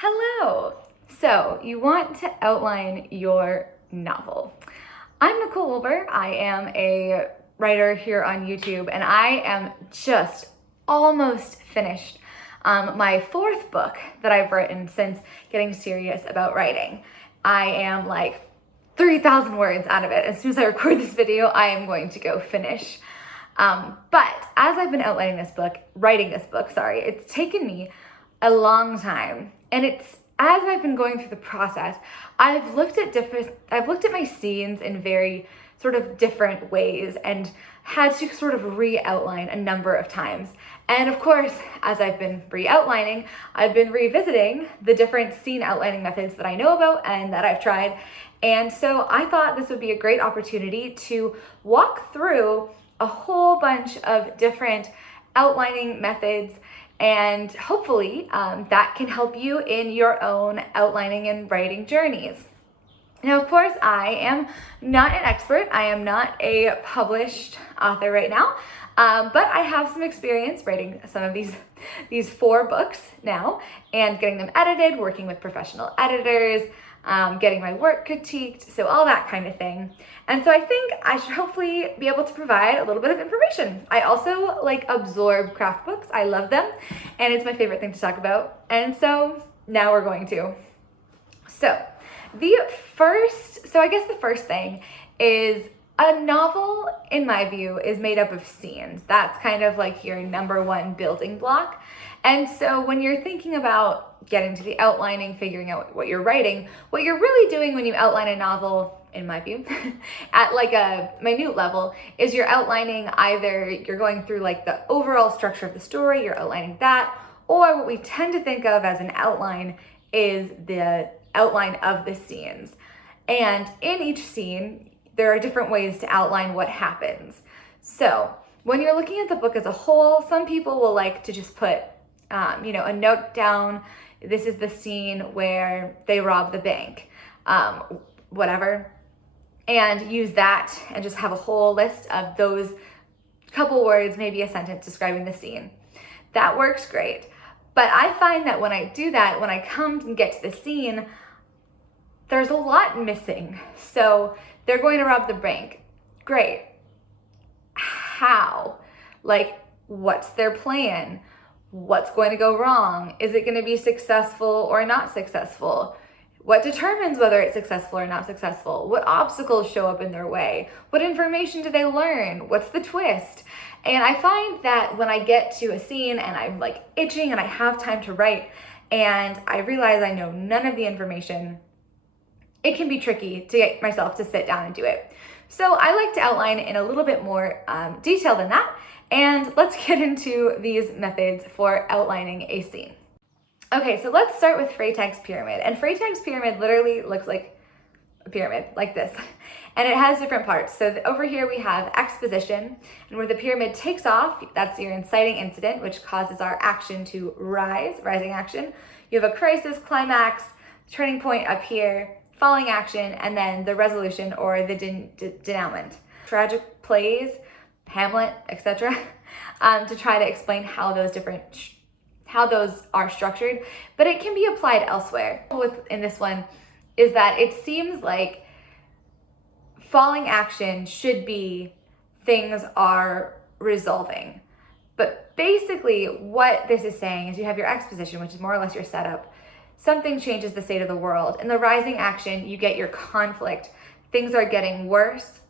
Hello! So, you want to outline your novel. I'm Nicole Wilbur. I am a writer here on YouTube, and I am just almost finished my fourth book that I've written since getting serious about writing. I am like 3,000 words out of it. As soon as I record this video, I am going to go finish. But as I've been writing this book, it's taken me a long time. And as I've been going through the process, I've looked at my scenes in very sort of different ways and had to sort of re-outline a number of times. And of course, as I've been re-outlining, I've been revisiting the different scene outlining methods that I know about and that I've tried. And so I thought this would be a great opportunity to walk through a whole bunch of different outlining methods, and hopefully that can help you in your own outlining and writing journeys. Now, of course, I am not an expert. I am not a published author right now, but I have some experience writing some of these 4 books now and getting them edited, working with professional editors, getting my work critiqued, so all that kind of thing. And so I think I should hopefully be able to provide a little bit of information. I also absorb craft books. I love them, and it's my favorite thing to talk about. And so now we're going to. So I guess the first thing is a novel, in my view, is made up of scenes. That's kind of like your number one building block. And so when you're thinking about getting to the outlining, figuring out what you're writing, what you're really doing when you outline a novel, in my view, at a minute level, is you're outlining either you're going through the overall structure of the story, you're outlining that, or what we tend to think of as an outline is the outline of the scenes. And in each scene, there are different ways to outline what happens. So when you're looking at the book as a whole, some people will like to just put a note down. This is the scene where they rob the bank, whatever, and use that and just have a whole list of those couple words, maybe a sentence describing the scene. That works great. But I find that when I do that, when I come and get to the scene, there's a lot missing. So they're going to rob the bank. Great. How? What's their plan? What's going to go wrong? Is it going to be successful or not successful? What determines whether it's successful or not successful? What obstacles show up in their way? What information do they learn? What's the twist? And I find that when I get to a scene and I'm itching and I have time to write and I realize I know none of the information, it can be tricky to get myself to sit down and do it. So I like to outline in a little bit more detail than that. And let's get into these methods for outlining a scene. Okay, so let's start with Freytag's pyramid. And Freytag's pyramid literally looks like a pyramid, like this. And it has different parts. So over here we have exposition, and where the pyramid takes off, that's your inciting incident, which causes our action to rising action. You have a crisis, climax, turning point up here, falling action, and then the resolution or the denouement. Tragic plays, Hamlet, etc., to try to explain how those are structured, but it can be applied elsewhere. In this one is that it seems like falling action should be things are resolving. But basically what this is saying is you have your exposition, which is more or less your setup. Something changes the state of the world. In the rising action, you get your conflict. Things are getting worse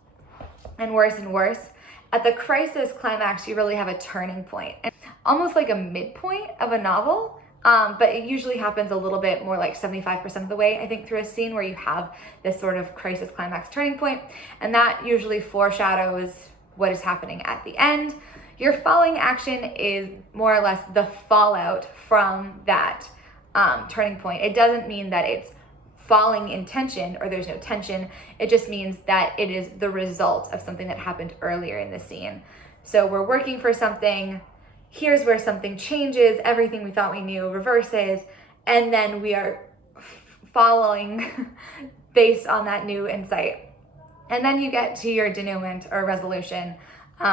and worse and worse. At the crisis climax, you really have a turning point, and almost like a midpoint of a novel, but it usually happens a little bit more like 75% of the way, I think, through a scene where you have this sort of crisis climax turning point, and that usually foreshadows what is happening at the end. Your falling action is more or less the fallout from that turning point. It doesn't mean that it's falling in tension or there's no tension. It just means that it is the result of something that happened earlier in the scene. So we're working for something, here's where something changes, everything we thought we knew reverses, and then we are following based on that new insight. And then you get to your denouement or resolution,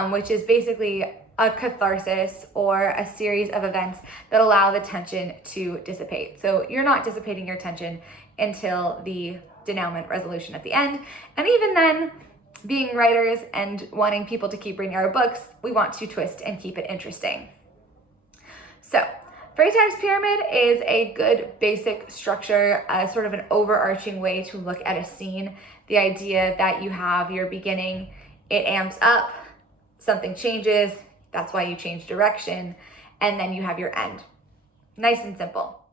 which is basically a catharsis or a series of events that allow the tension to dissipate. So you're not dissipating your tension until the denouement resolution at the end. And even then, being writers and wanting people to keep reading our books, we want to twist and keep it interesting. So Freytag's pyramid is a good basic structure, sort of an overarching way to look at a scene. The idea that you have your beginning, it amps up, something changes, that's why you change direction, and then you have your end. Nice and simple.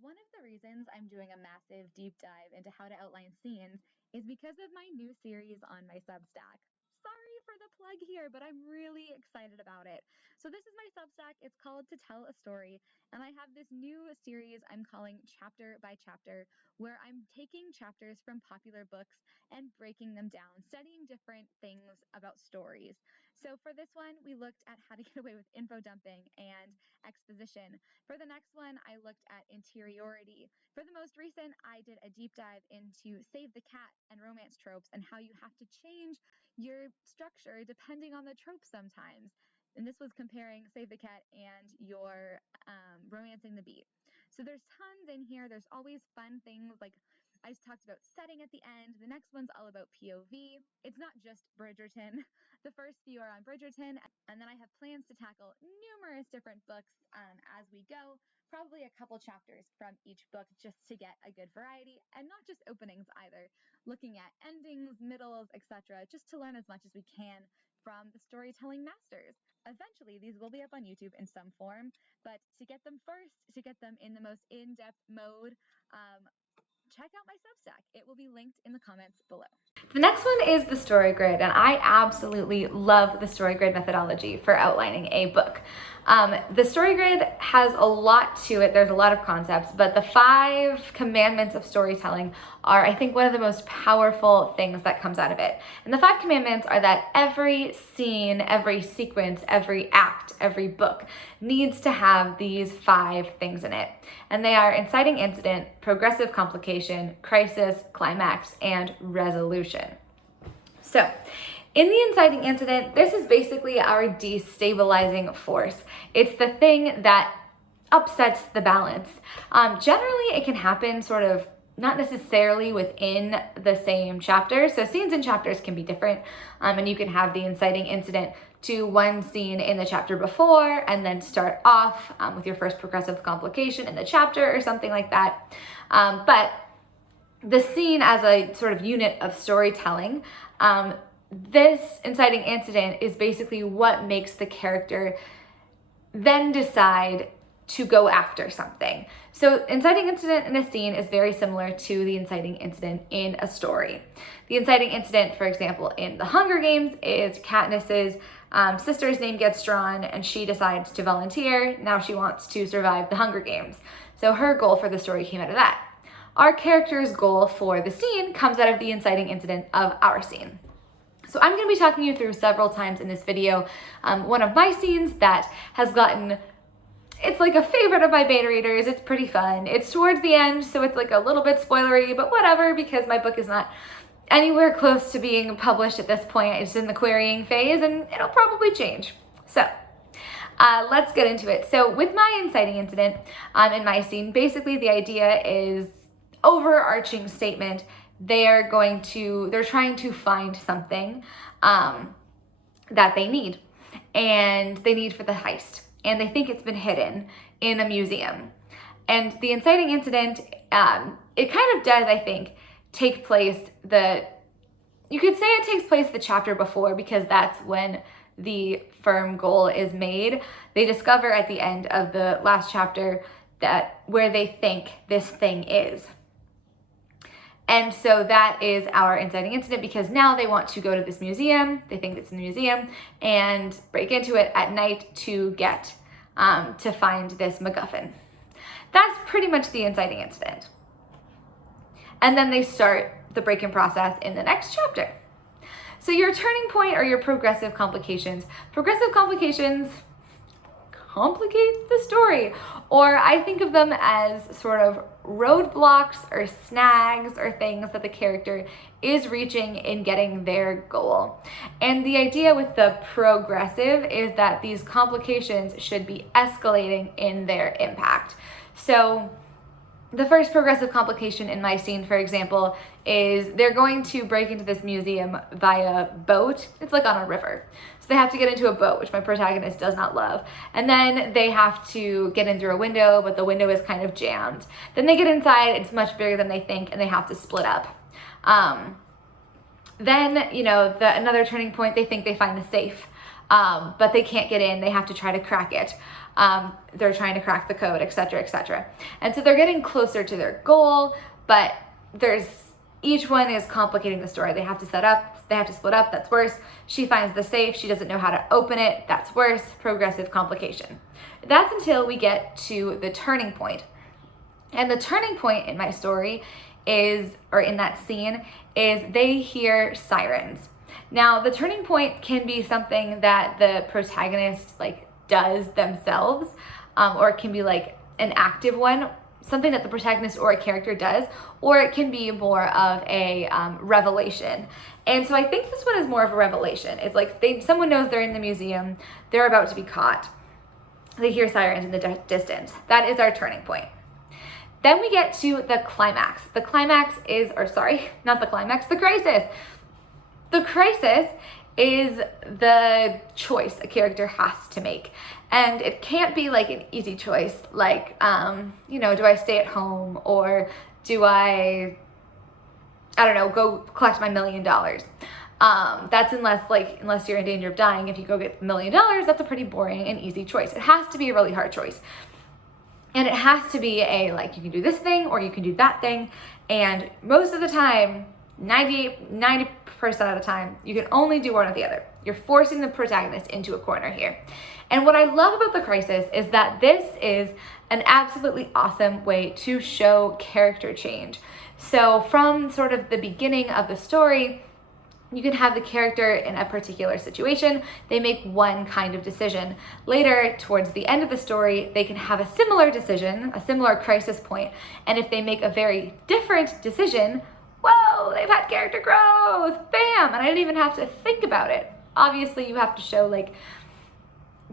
One of the reasons I'm doing a massive deep dive into how to outline scenes is because of my new series on my Substack. Sorry for the plug here, but I'm really excited about it. So this is my Substack. It's called To Tell a Story, and I have this new series I'm calling Chapter by Chapter, where I'm taking chapters from popular books and breaking them down, studying different things about stories. So for this one, we looked at how to get away with info dumping and exposition. For the next one, I looked at interiority. For the most recent, I did a deep dive into Save the Cat and romance tropes and how you have to change your structure depending on the trope sometimes. And this was comparing Save the Cat and your Romancing the Beat. So there's tons in here. There's always fun things like I just talked about setting at the end. The next one's all about POV. It's not just Bridgerton. The first few are on Bridgerton, and then I have plans to tackle numerous different books as we go, probably a couple chapters from each book just to get a good variety, and not just openings either, looking at endings, middles, etc., just to learn as much as we can from the storytelling masters. Eventually, these will be up on YouTube in some form, but to get them first, to get them in the most in-depth mode, check out my Substack. It will be linked in the comments below. The next one is the story grid, and I absolutely love the story grid methodology for outlining a book. The story grid has a lot to it. There's a lot of concepts, but the 5 commandments of storytelling are, I think, one of the most powerful things that comes out of it. And the 5 commandments are that every scene, every sequence, every act, every book needs to have these 5 things in it. And they are inciting incident, progressive complication, crisis, climax, and resolution. So, in the inciting incident, this is basically our destabilizing force. It's the thing that upsets the balance. Generally, it can happen sort of not necessarily within the same chapter. So scenes and chapters can be different, and you can have the inciting incident to one scene in the chapter before and then start off with your first progressive complication in the chapter or something like that. But the scene as a sort of unit of storytelling, this inciting incident is basically what makes the character then decide to go after something. So inciting incident in a scene is very similar to the inciting incident in a story. The inciting incident, for example, in The Hunger Games is Katniss's sister's name gets drawn and she decides to volunteer. Now she wants to survive the Hunger Games. So her goal for the story came out of that. Our character's goal for the scene comes out of the inciting incident of our scene. So I'm going to be talking you through several times in this video one of my scenes that has gotten, it's like a favorite of my beta readers. It's pretty fun. It's towards the end, so it's like a little bit spoilery, but whatever, because my book is not anywhere close to being published at this point. It's in the querying phase and it'll probably change. So let's get into it. So with my inciting incident in my scene, basically the idea is overarching statement. They're trying to find something that they need, and they need for the heist, and they think it's been hidden in a museum. And the inciting incident, it kind of does, I think, take place you could say it takes place the chapter before, because that's when the firm goal is made. They discover at the end of the last chapter that where they think this thing is. And so that is our inciting incident, because now they want to go to this museum. They think it's a museum and break into it at night to get, to find this MacGuffin. That's pretty much the inciting incident. And then they start the break-in process in the next chapter. So your turning point or your progressive complications. Progressive complications, complicate the story. Or I think of them as sort of roadblocks or snags or things that the character is reaching in getting their goal. And the idea with the progressive is that these complications should be escalating in their impact. So the first progressive complication in my scene, for example, is they're going to break into this museum via boat. It's like on a river. So they have to get into a boat, which my protagonist does not love. And then they have to get in through a window, but the window is kind of jammed. Then they get inside, it's much bigger than they think, and they have to split up. Then, you know, another turning point, they think they find the safe, but they can't get in. They have to try to crack it. They're trying to crack the code, etc., etc. And so they're getting closer to their goal, but each one is complicating the story. They have to set up, they have to split up, that's worse. She finds the safe, she doesn't know how to open it, that's worse, progressive complication. That's until we get to the turning point. And the turning point in my story in that scene is they hear sirens. Now, the turning point can be something that the protagonist does themselves, or it can be like an active one, something that the protagonist or a character does, or it can be more of a revelation. And so I think this one is more of a revelation. It's like someone knows they're in the museum, they're about to be caught. They hear sirens in the distance. That is our turning point. Then we get to the climax. The crisis. The crisis is the choice a character has to make. And it can't be like an easy choice, like, do I stay at home, or do I don't know, go collect my $1 million. That's unless you're in danger of dying. If you go get $1 million, that's a pretty boring and easy choice. It has to be a really hard choice. And it has to be you can do this thing or you can do that thing. And most of the time, 90% of the time, you can only do one or the other. You're forcing the protagonist into a corner here. And what I love about the crisis is that this is an absolutely awesome way to show character change. So from sort of the beginning of the story, you can have the character in a particular situation, they make one kind of decision. Later, towards the end of the story, they can have a similar decision, a similar crisis point, and if they make a very different decision, whoa, they've had character growth, bam, and I didn't even have to think about it. Obviously, you have to show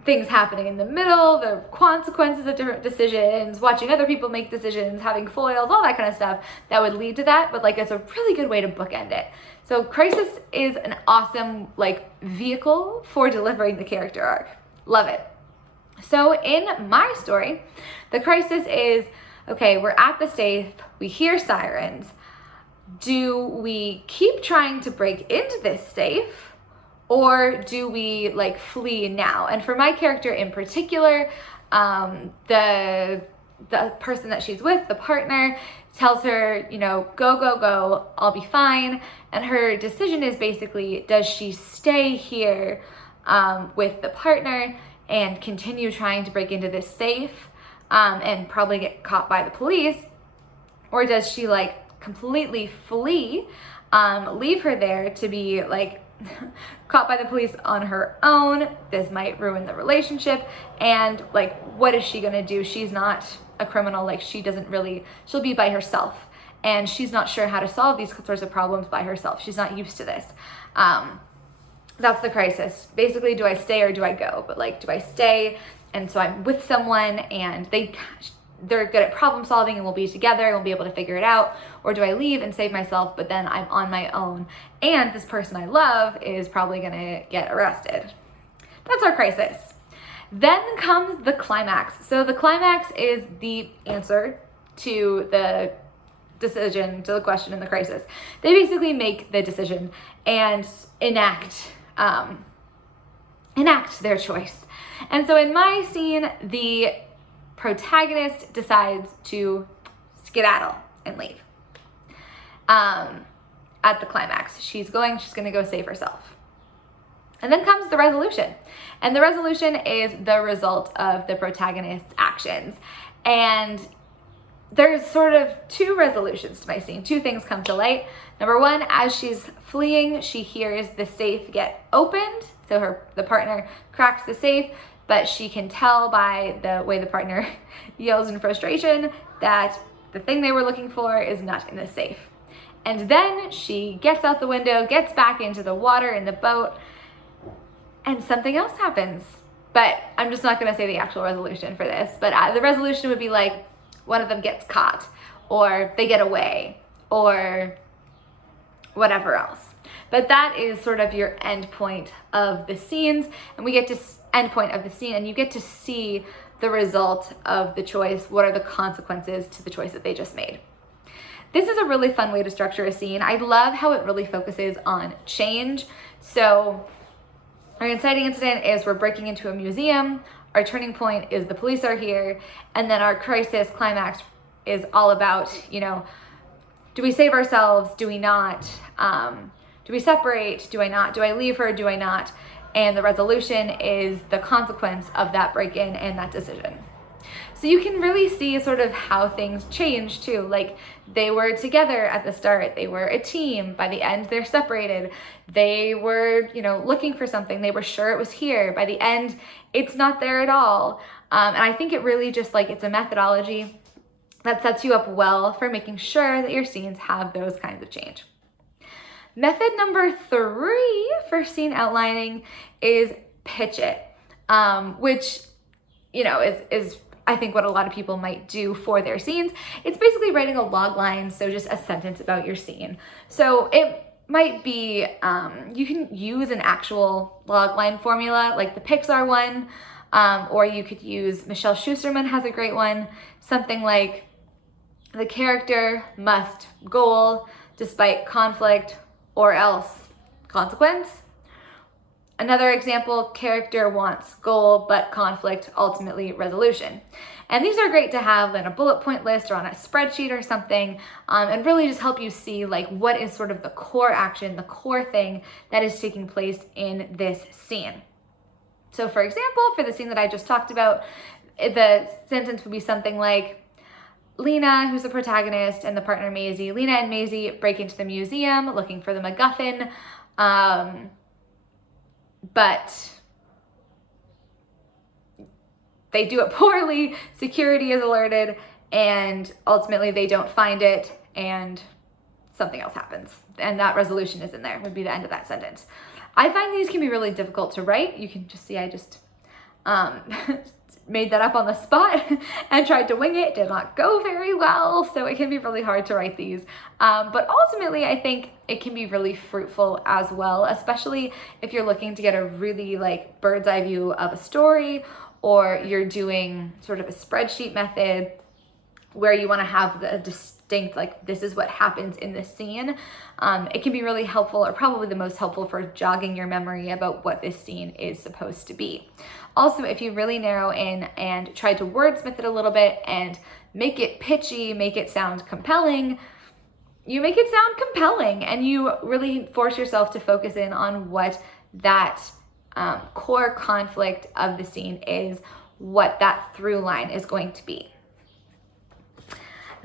things happening in the middle, the consequences of different decisions, watching other people make decisions, having foils, all that kind of stuff that would lead to that, but it's a really good way to bookend it. So crisis is an awesome vehicle for delivering the character arc. Love it. So in my story, the crisis is, okay, we're at the safe, we hear sirens. Do we keep trying to break into this safe, or do we flee now? And for my character in particular, the person that she's with, the partner, tells her, go, I'll be fine. And her decision is basically, does she stay here with the partner and continue trying to break into this safe and probably get caught by the police? Or does she completely flee, leave her there to be caught by the police on her own? This might ruin the relationship. And what is she gonna do? She's not a criminal. She'll be by herself, and she's not sure how to solve these sorts of problems by herself. She's not used to this. That's the crisis. Basically, do I stay or do I go? But do I stay? And so I'm with someone and they're good at problem solving and we'll be together and we'll be able to figure it out. Or do I leave and save myself, but then I'm on my own and this person I love is probably gonna get arrested. That's our crisis. Then comes the climax. So the climax is the answer to the decision, to the question in the crisis. They basically make the decision and enact their choice. And so in my scene, the protagonist decides to skedaddle and leave. At the climax, she's gonna go save herself. And then comes the resolution. And the resolution is the result of the protagonist's actions. And there's sort of two resolutions to my scene. Two things come to light. Number one, as she's fleeing, she hears the safe get opened. So the partner cracks the safe, but she can tell by the way the partner yells in frustration that the thing they were looking for is not in the safe. And then she gets out the window, gets back into the water in the boat, and something else happens. But I'm just not gonna say the actual resolution for this, but the resolution would be like one of them gets caught, or they get away, or whatever else. But that is sort of your end point of the scenes, and we get to end point of the scene, and you get to see the result of the choice. What are the consequences to the choice that they just made? This is a really fun way to structure a scene. I love how it really focuses on change. So our inciting incident is we're breaking into a museum. Our turning point is the police are here. And then our crisis climax is all about, you know, do we save ourselves? Do we not? Do we separate? Do I not? Do I leave her? Do I not? And the resolution is the consequence of that break-in and that decision. So you can really see sort of how things change too. Like they were together at the start, they were a team. By the end, they're separated. They were, you know, looking for something. They were sure it was here. By the end, it's not there at all. And I think it really just like, it's a methodology that sets you up well for making sure that your scenes have those kinds of change. Method number 3 for scene outlining is pitch it, which, you know, is I think what a lot of people might do for their scenes. It's basically writing a log line, so just a sentence about your scene. So it might be, you can use an actual log line formula like the Pixar one, or you could use, Michelle Schusterman has a great one, something like the character must goal despite conflict or else consequence. Another example, character wants goal, but conflict, ultimately resolution. And these are great to have in a bullet point list or on a spreadsheet or something, and really just help you see like what is sort of the core action, the core thing that is taking place in this scene. So for example, for the scene that I just talked about, the sentence would be something like, Lena, who's the protagonist, and the partner Maisie. Lena and Maisie break into the museum looking for the MacGuffin, but they do it poorly. Security is alerted, and ultimately they don't find it, and something else happens. And that resolution is in there, would be the end of that sentence. I find these can be really difficult to write. You can just see I just made that up on the spot and tried to wing it. Did not go very well, so it can be really hard to write these. But ultimately, I think it can be really fruitful as well, especially if you're looking to get a really like bird's eye view of a story, or you're doing sort of a spreadsheet method where you want to have the distinct, like this is what happens in this scene. It can be really helpful, or probably the most helpful, for jogging your memory about what this scene is supposed to be. Also, if you really narrow in and try to wordsmith it a little bit and make it pitchy, make it sound compelling, you make it sound compelling, and you really force yourself to focus in on what that core conflict of the scene is, what that through line is going to be.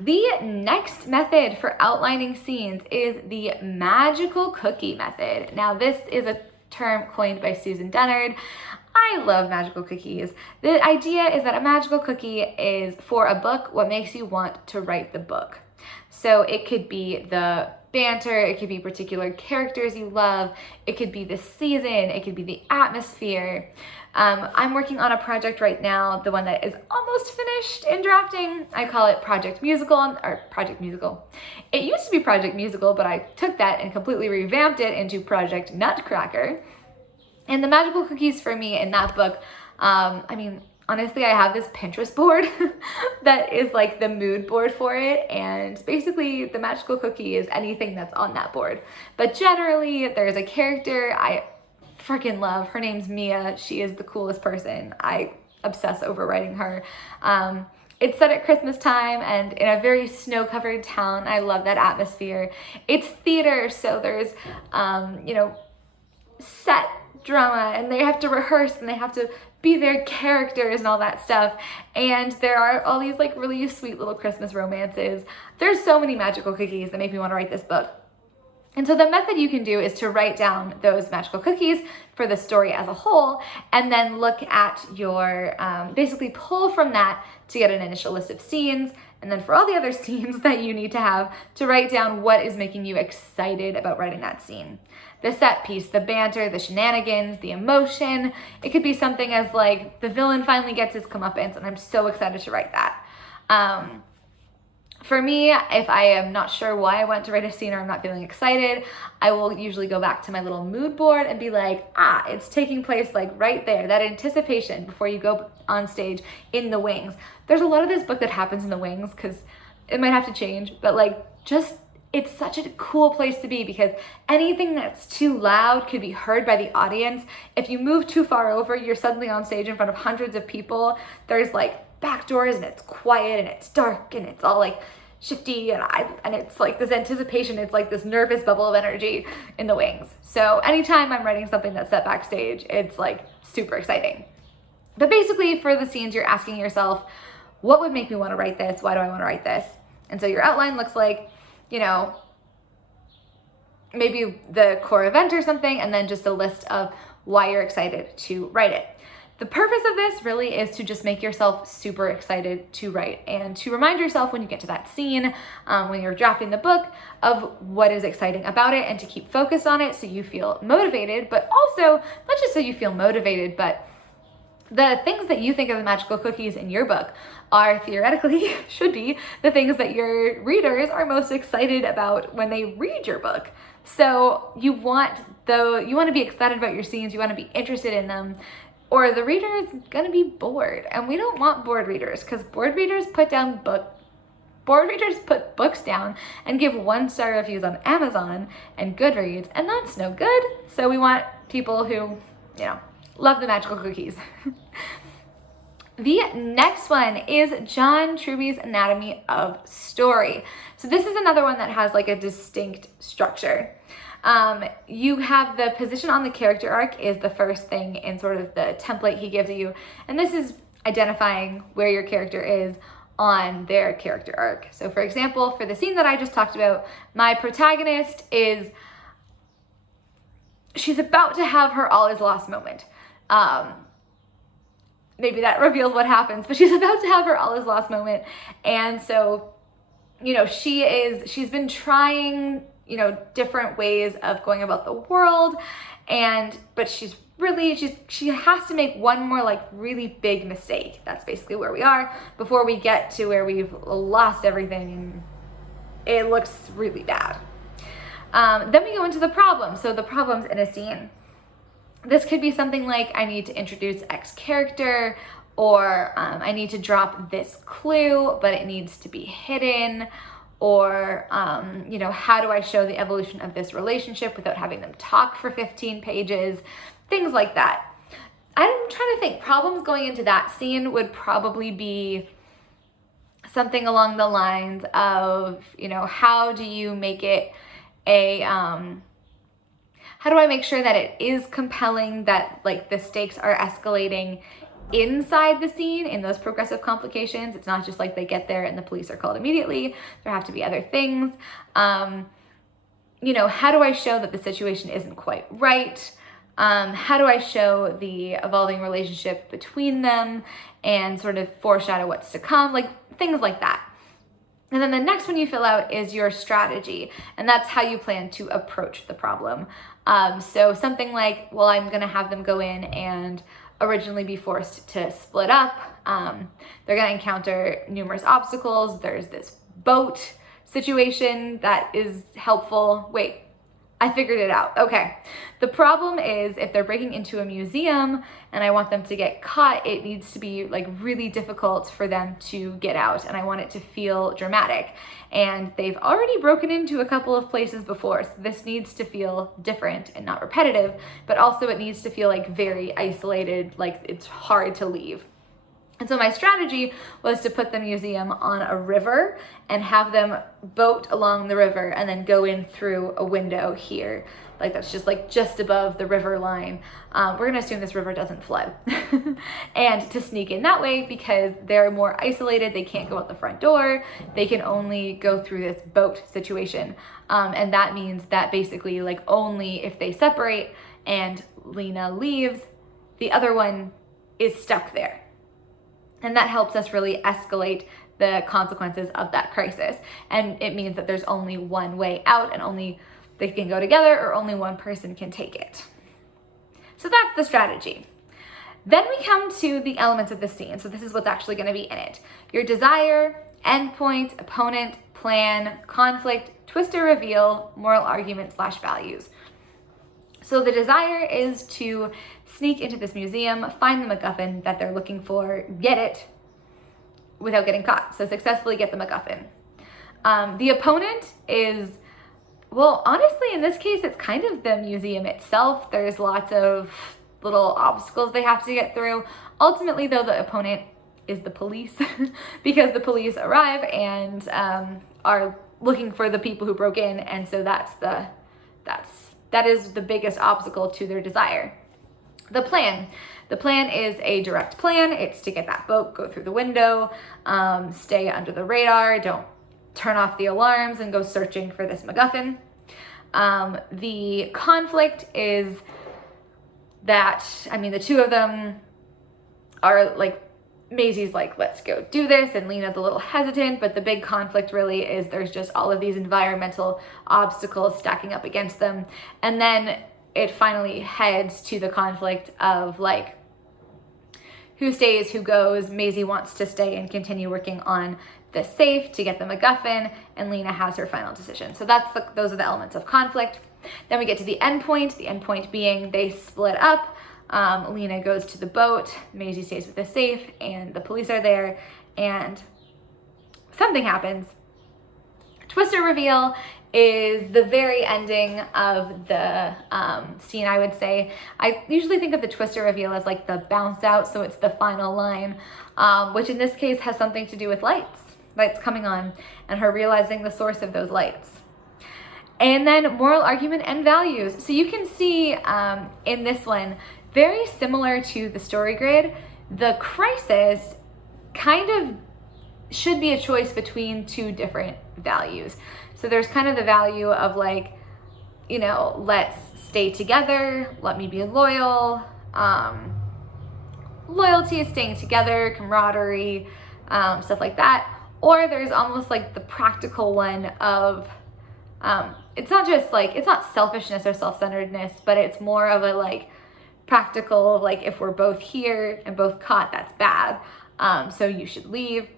The next method for outlining scenes is the magical cookie method. Now, this is a term coined by Susan Dennard. I love magical cookies. The idea is that a magical cookie is, for a book, what makes you want to write the book. So it could be the banter, it could be particular characters you love, it could be the season, it could be the atmosphere. I'm working on a project right now, the one that is almost finished in drafting. I call it Project Musical, or Project Musical. It used to be Project Musical, but I took that and completely revamped it into Project Nutcracker. And the magical cookies for me in that book, I mean, honestly, I have this Pinterest board that is like the mood board for it. And basically the magical cookie is anything that's on that board. But generally there's a character I freaking love. Her name's Mia. She is the coolest person. I obsess over writing her. It's set at Christmas time and in a very snow-covered town. I love that atmosphere. It's theater, so there's, you know, set drama, and they have to rehearse and they have to be their characters and all that stuff. And there are all these like really sweet little Christmas romances. There's so many magical cookies that make me want to write this book. And so the method you can do is to write down those magical cookies for the story as a whole, and then look at your, basically pull from that to get an initial list of scenes, and then for all the other scenes that you need to have, to write down what is making you excited about writing that scene. The set piece, the banter, the shenanigans, the emotion. It could be something as like, the villain finally gets his comeuppance, and I'm so excited to write that. For me, if I am not sure why I want to write a scene or I'm not feeling excited, I will usually go back to my little mood board and be like, it's taking place like right there, that anticipation before you go on stage in the wings. There's a lot of this book that happens in the wings because it might have to change, but like it's such a cool place to be because anything that's too loud could be heard by the audience. If you move too far over, you're suddenly on stage in front of hundreds of people. There's like back doors and it's quiet and it's dark and it's all like shifty and it's like this anticipation, it's like this nervous bubble of energy in the wings. So anytime I'm writing something that's set backstage, it's like super exciting. But basically for the scenes, you're asking yourself, what would make me want to write this? Why do I want to write this? And so your outline looks like, maybe the core event or something, and then just a list of why you're excited to write it. The purpose of this really is to just make yourself super excited to write and to remind yourself when you get to that scene, when you're drafting the book, of what is exciting about it and to keep focused on it so you feel motivated, but also not just so you feel motivated, but the things that you think are the magical cookies in your book are theoretically should be the things that your readers are most excited about when they read your book. So you want to be excited about your scenes, you want to be interested in them, or the reader is going to be bored. And we don't want bored readers because bored readers put books down and give 1-star reviews on Amazon and Goodreads, and that's no good. So we want people who, love the magical cookies. The next one is John Truby's Anatomy of Story. So this is another one that has like a distinct structure. You have the position on the character arc is the first thing in sort of the template he gives you. And this is identifying where your character is on their character arc. So for example, for the scene that I just talked about, my protagonist she's about to have her all is lost moment. Maybe that reveals what happens, but she's about to have her all is lost moment. And so, she's been trying, different ways of going about the world. But she has to make one more like really big mistake. That's basically where we are before we get to where we've lost everything and it looks really bad. Then we go into the problem. So the problems in a scene. This could be something like I need to introduce X character, or I need to drop this clue, but it needs to be hidden, or, how do I show the evolution of this relationship without having them talk for 15 pages, things like that. I'm trying to think, problems going into that scene would probably be something along the lines of, how do you make it how do I make sure that it is compelling, that like the stakes are escalating inside the scene in those progressive complications? It's not just like they get there and the police are called immediately. There have to be other things. How do I show that the situation isn't quite right? How do I show the evolving relationship between them and sort of foreshadow what's to come? Like things like that. And then the next one you fill out is your strategy, and that's how you plan to approach the problem. So something like, well, I'm gonna have them go in and originally be forced to split up. They're gonna encounter numerous obstacles. There's this boat situation that is helpful. Wait, I figured it out. Okay. The problem is if they're breaking into a museum and I want them to get caught, it needs to be like really difficult for them to get out, and I want it to feel dramatic. And they've already broken into a couple of places before, so this needs to feel different and not repetitive, but also it needs to feel like very isolated, like it's hard to leave. And so my strategy was to put the museum on a river and have them boat along the river and then go in through a window here. like that's just above the river line. We're gonna assume this river doesn't flood. And to sneak in that way, because they're more isolated, they can't go out the front door, they can only go through this boat situation. And that means that basically like only if they separate and Lena leaves, the other one is stuck there. And that helps us really escalate the consequences of that crisis. And it means that there's only one way out, and only they can go together, or only one person can take it. So that's the strategy. Then we come to the elements of the scene. So this is what's actually going to be in it. Your desire, endpoint, opponent, plan, conflict, twist or reveal, moral argument / values. So the desire is to sneak into this museum, find the MacGuffin that they're looking for, get it without getting caught. So successfully get the MacGuffin. The opponent is, well, honestly, in this case, it's kind of the museum itself. There's lots of little obstacles they have to get through. Ultimately, though, the opponent is the police because the police arrive and are looking for the people who broke in. And so that is the biggest obstacle to their desire. The plan is a direct plan. It's to get that boat, go through the window, stay under the radar, don't turn off the alarms and go searching for this MacGuffin. The conflict is that, the two of them are like, Maisie's like, let's go do this, and Lena's a little hesitant, but the big conflict really is there's just all of these environmental obstacles stacking up against them. And then it finally heads to the conflict of like, who stays, who goes. Maisie wants to stay and continue working on the safe to get the MacGuffin, and Lena has her final decision. So those are the elements of conflict. Then we get to the endpoint being they split up. Lena goes to the boat, Maisie stays with the safe, and the police are there, and something happens. Twist or reveal is the very ending of the scene, I would say. I usually think of the twist or reveal as like the bounce out, so it's the final line, which in this case has something to do with lights coming on, and her realizing the source of those lights. And then moral argument and values. So you can see in this one, very similar to the story grid, the crisis kind of should be a choice between two different values. So there's kind of the value of like, let's stay together, let me be loyal. Loyalty is staying together, camaraderie, stuff like that. Or there's almost like the practical one of, it's not selfishness or self-centeredness, but it's more of a like practical, like if we're both here and both caught, that's bad. So you should leave.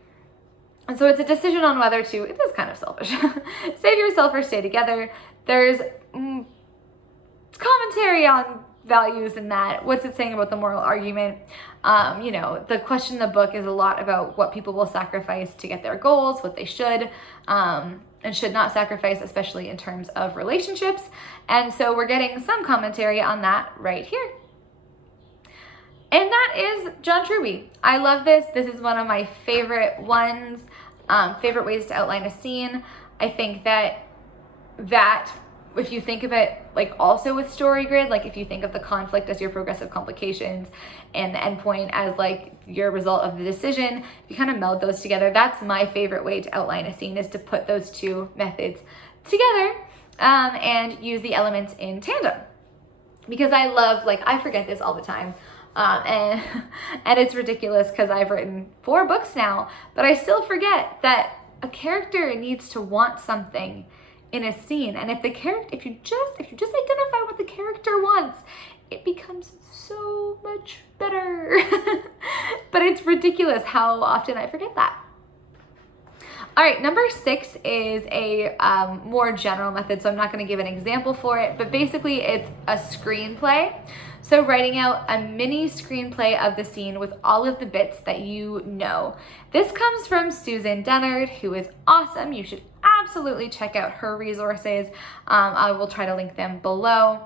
And so it's a decision on whether to, it is kind of selfish, save yourself or stay together. There's commentary on values in that. What's it saying about the moral argument? The question in the book is a lot about what people will sacrifice to get their goals, what they should and should not sacrifice, especially in terms of relationships. And so we're getting some commentary on that right here. And that is John Truby. I love this. This is one of my favorite ones, favorite ways to outline a scene. I think that if you think of it like also with story grid, like if you think of the conflict as your progressive complications and the endpoint as like your result of the decision, if you kind of meld those together, that's my favorite way to outline a scene, is to put those two methods together and use the elements in tandem. Because I love, I forget this all the time. And it's ridiculous because I've written 4 books now, but I still forget that a character needs to want something in a scene. And if you just identify what the character wants, it becomes so much better. But it's ridiculous how often I forget that. All right, number 6 is a more general method, so I'm not going to give an example for it, but basically it's a screenplay. So writing out a mini screenplay of the scene with all of the bits that you know. This comes from Susan Dennard, who is awesome. You should absolutely check out her resources. I will try to link them below.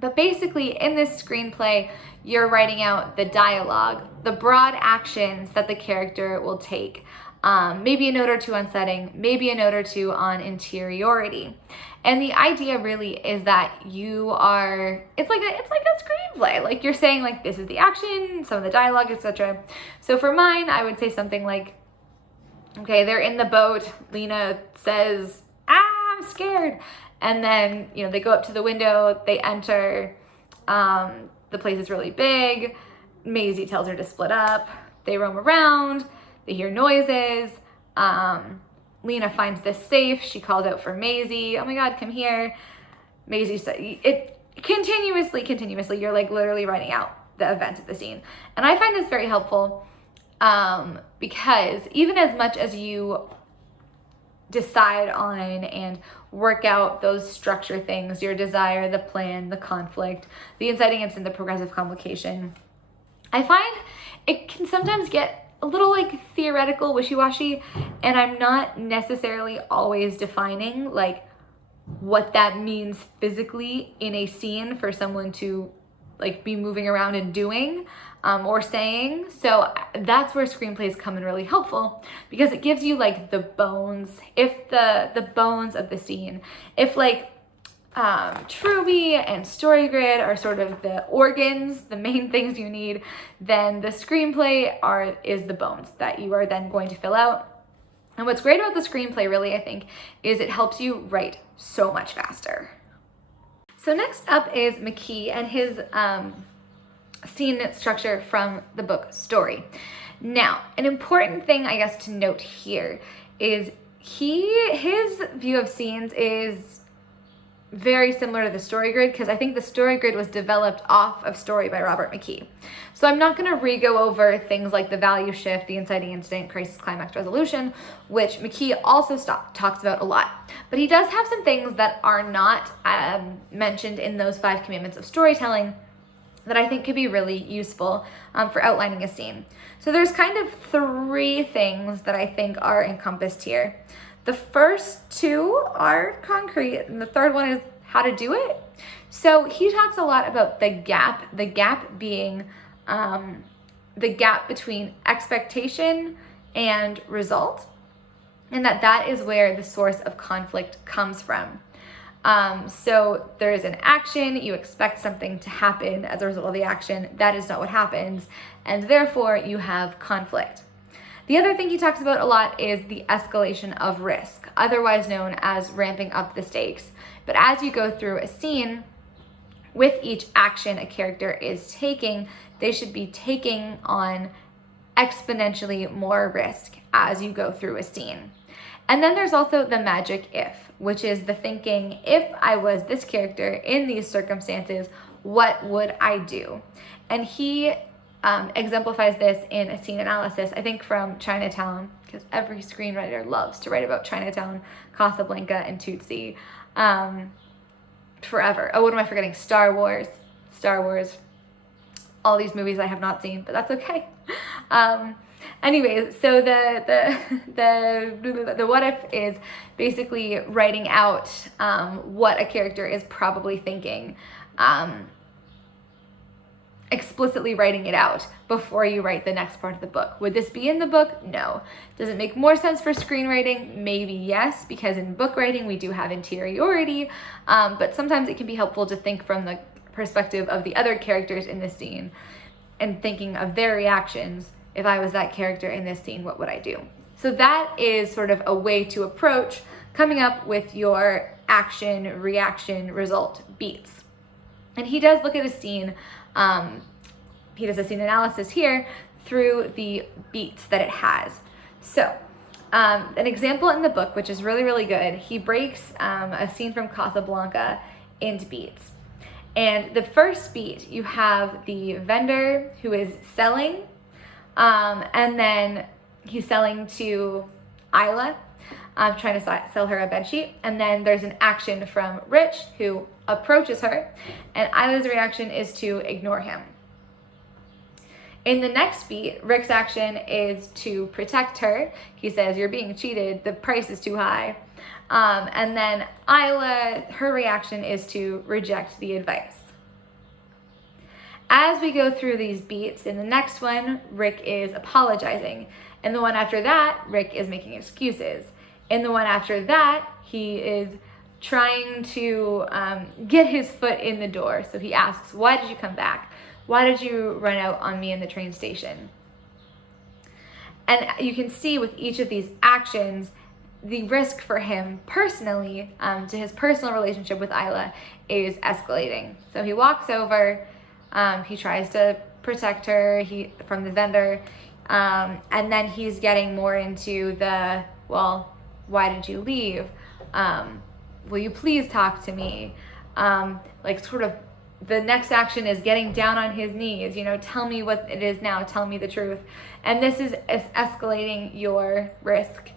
But basically in this screenplay, you're writing out the dialogue, the broad actions that the character will take, maybe a note or two on setting, maybe a note or two on interiority. And the idea really is that it's like a screenplay. Like you're saying like, this is the action, some of the dialogue, etc. So for mine, I would say something like, okay, they're in the boat. Lena says, I'm scared. And then, they go up to the window, they enter, the place is really big. Maisie tells her to split up. They roam around, they hear noises. Lena finds this safe. She calls out for Maisie. Oh my God, come here. Maisie said, it continuously, you're like literally writing out the events of the scene. And I find this very helpful because even as much as you decide on and work out those structure things, your desire, the plan, the conflict, the inciting incident, the progressive complication, I find it can sometimes get a little like theoretical, wishy-washy, and I'm not necessarily always defining like what that means physically in a scene for someone to like be moving around and doing or saying. So that's where screenplays come in really helpful, because it gives you like the bones, if the bones of the scene, if like Truby and StoryGrid are sort of the organs, the main things you need, then the screenplay is the bones that you are then going to fill out. And what's great about the screenplay really, I think, is it helps you write so much faster. So next up is McKee and his scene structure from the book Story. Now, an important thing I guess to note here is his view of scenes is very similar to the StoryGrid, because I think the StoryGrid was developed off of Story by Robert McKee. So I'm not going to re-go over things like the value shift, the inciting incident, crisis, climax, resolution, which McKee also talks about a lot. But he does have some things that are not mentioned in those 5 commandments of storytelling that I think could be really useful for outlining a scene. So there's kind of 3 things that I think are encompassed here. The first 2 are concrete, and the third one is how to do it. So he talks a lot about the gap being the gap between expectation and result, and that is where the source of conflict comes from. So there is an action, you expect something to happen as a result of the action, that is not what happens, and therefore you have conflict. The other thing he talks about a lot is the escalation of risk, otherwise known as ramping up the stakes. But as you go through a scene, with each action a character is taking, they should be taking on exponentially more risk as you go through a scene. And then there's also the magic if, which is the thinking, if I was this character in these circumstances, what would I do? And he exemplifies this in a scene analysis, I think from Chinatown, because every screenwriter loves to write about Chinatown, Casablanca, and Tootsie forever. Oh, what am I forgetting? Star Wars, all these movies I have not seen, but that's okay. Anyways, so the what if is basically writing out what a character is probably thinking, explicitly writing it out before you write the next part of the book. Would this be in the book? No. Does it make more sense for screenwriting? Maybe yes, because in book writing we do have interiority, but sometimes it can be helpful to think from the perspective of the other characters in the scene and thinking of their reactions. If I was that character in this scene, what would I do? So that is sort of a way to approach coming up with your action, reaction, result beats. And he does look at a scene, he does a scene analysis here through the beats that it has. So an example in the book, which is really, really good, he breaks a scene from Casablanca into beats. And the first beat, you have the vendor who is selling, and then he's selling to Isla, trying to sell her a bedsheet. And then there's an action from Rich, who approaches her, and Isla's reaction is to ignore him. In the next beat, Rick's action is to protect her. He says, "You're being cheated, the price is too high." And then Isla, her reaction is to reject the advice. As we go through these beats, in the next one, Rick is apologizing. In the one after that, Rick is making excuses. In the one after that, he is trying to get his foot in the door. So he asks, why did you come back? Why did you run out on me in the train station? And you can see with each of these actions, the risk for him personally, to his personal relationship with Isla, is escalating. So he walks over, he tries to protect her from the vendor, and then he's getting more into the, well, why did you leave? Will you please talk to me? Like sort of the next action is getting down on his knees, tell me what it is now, tell me the truth. And this is escalating your risk,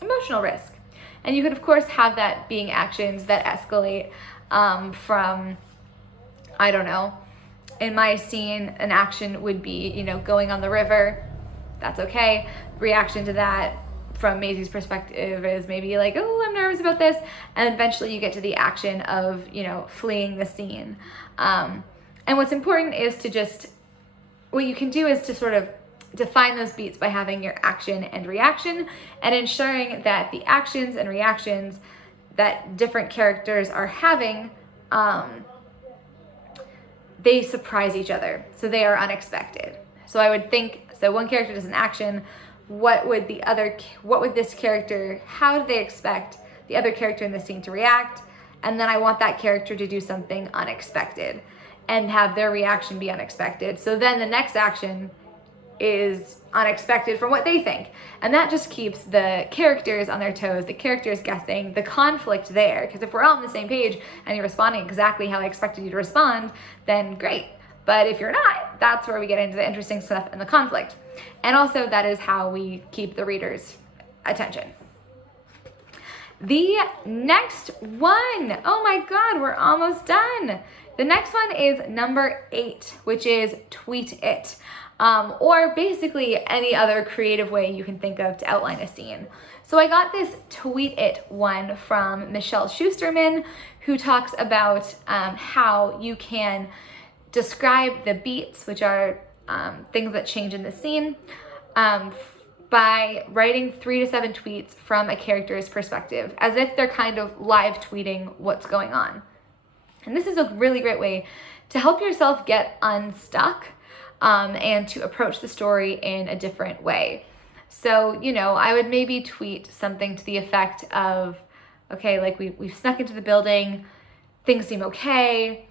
emotional risk. And you could of course have that being actions that escalate from, I don't know, in my scene, an action would be, going on the river. That's okay. Reaction to that from Maisie's perspective is maybe like, oh, I'm nervous about this. And eventually you get to the action of, fleeing the scene. And what's important is to just, what you can do is to sort of define those beats by having your action and reaction and ensuring that the actions and reactions that different characters are having, they surprise each other. So they are unexpected. So I would think, so one character does an action, how do they expect the other character in the scene to react? And then I want that character to do something unexpected and have their reaction be unexpected. So then the next action is unexpected from what they think. And that just keeps the characters on their toes, the characters guessing, the conflict there. Because if we're all on the same page and you're responding exactly how I expected you to respond, then great. But if you're not, that's where we get into the interesting stuff and the conflict. And also that is how we keep the reader's attention. The next one, oh my God, we're almost done. The next one is number 8, which is tweet it. Or basically any other creative way you can think of to outline a scene. So I got this tweet it one from Michelle Schusterman, who talks about how you can describe the beats, which are things that change in the scene, by writing 3 to 7 tweets from a character's perspective, as if they're kind of live tweeting what's going on. And this is a really great way to help yourself get unstuck and to approach the story in a different way. So, I would maybe tweet something to the effect of, okay, like we've snuck into the building, things seem okay.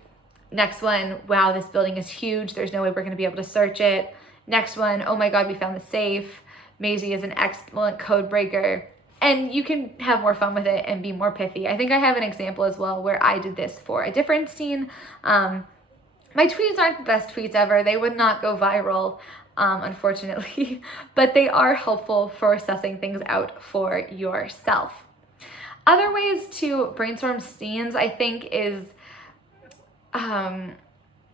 Next one, wow, this building is huge. There's no way we're going to be able to search it. Next one, oh my God, we found the safe. Maisie is an excellent code breaker. And you can have more fun with it and be more pithy. I think I have an example as well where I did this for a different scene. My tweets aren't the best tweets ever. They would not go viral, unfortunately, but they are helpful for sussing things out for yourself. Other ways to brainstorm scenes, I think, is,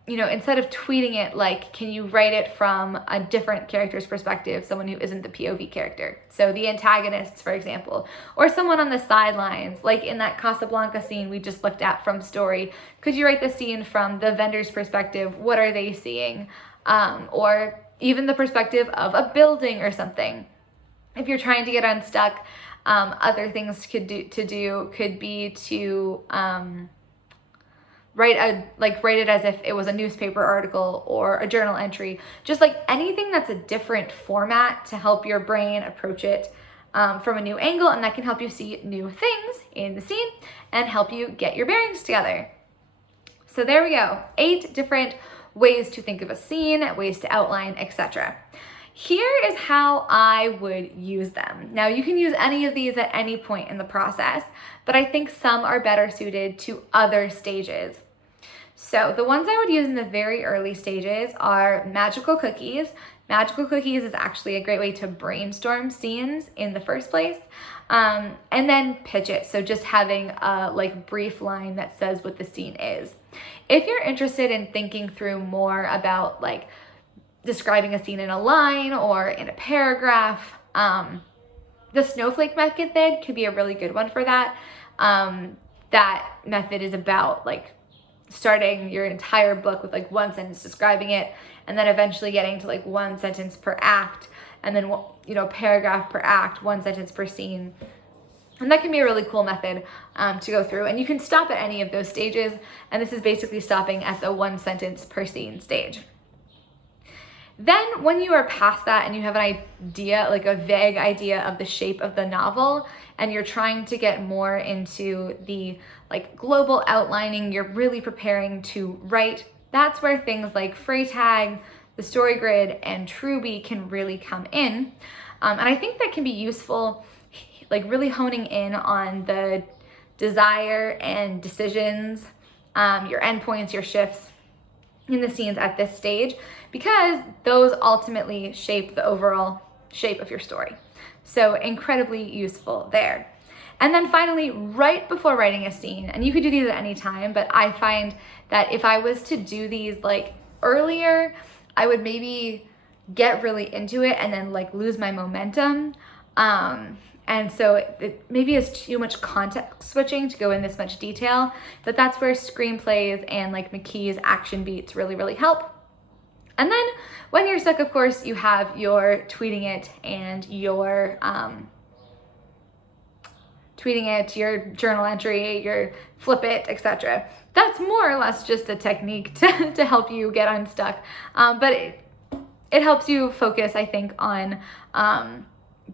instead of tweeting it, like, can you write it from a different character's perspective, someone who isn't the POV character? So the antagonists, for example, or someone on the sidelines, like in that Casablanca scene we just looked at from Story. Could you write the scene from the vendor's perspective? What are they seeing? Or even the perspective of a building or something. If you're trying to get unstuck, other things could be to write it as if it was a newspaper article or a journal entry, just like anything that's a different format to help your brain approach it from a new angle, and that can help you see new things in the scene and help you get your bearings together. So there we go, 8 different ways to think of a scene, ways to outline, etc. Here is how I would use them. Now you can use any of these at any point in the process, but I think some are better suited to other stages. So the ones I would use in the very early stages are magical cookies. Magical cookies is actually a great way to brainstorm scenes in the first place. And then pitch it. So just having a brief line that says what the scene is. If you're interested in thinking through more about describing a scene in a line or in a paragraph, the snowflake method could be a really good one for that. That method is about starting your entire book with one sentence describing it, and then eventually getting to 1 sentence per act, and then, you know, paragraph per act, one sentence per scene. And that can be a really cool method to go through. And you can stop at any of those stages. And this is basically stopping at the one sentence per scene stage. Then when you are past that and you have an idea, like a vague idea of the shape of the novel, and you're trying to get more into the like global outlining, you're really preparing to write, that's where things like Freytag, the story grid, and Truby can really come in. And I think that can be useful, like really honing in on the desire and decisions, your endpoints, your shifts in the scenes at this stage, because those ultimately shape the overall shape of your story. So incredibly useful there. And then finally, right before writing a scene, and you could do these at any time, but I find that if I was to do these like earlier, I would maybe get really into it and then like lose my momentum. And so it maybe is too much context switching to go in this much detail, but that's where screenplays and like McKee's action beats really, really help. And then when you're stuck, of course, you have your tweeting it and your your journal entry, your flip it, etc. That's more or less just a technique to help you get unstuck. But it helps you focus, I think, on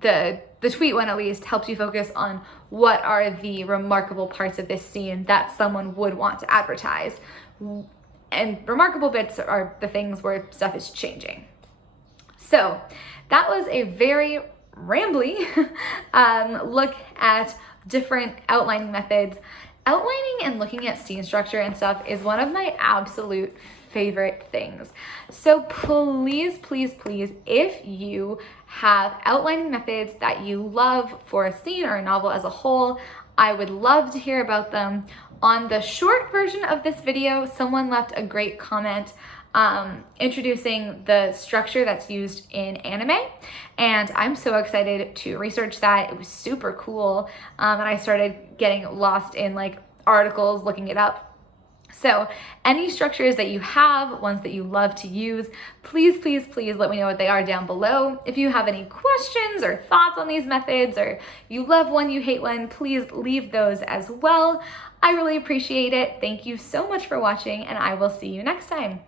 the tweet one at least helps you focus on what are the remarkable parts of this scene that someone would want to advertise. And remarkable bits are the things where stuff is changing. So that was a very rambly look at different outlining methods. Outlining and looking at scene structure and stuff is one of my absolute favorite things. So please, please, please, if you have outlining methods that you love for a scene or a novel as a whole, I would love to hear about them. On the short version of this video, someone left a great comment introducing the structure that's used in anime, and I'm so excited to research that. It was super cool, and I started getting lost in like articles looking it up. So any structures that you have, ones that you love to use, please, please, please let me know what they are down below. If you have any questions or thoughts on these methods, or you love one, you hate one, please leave those as well. I really appreciate it. Thank you so much for watching, and I will see you next time.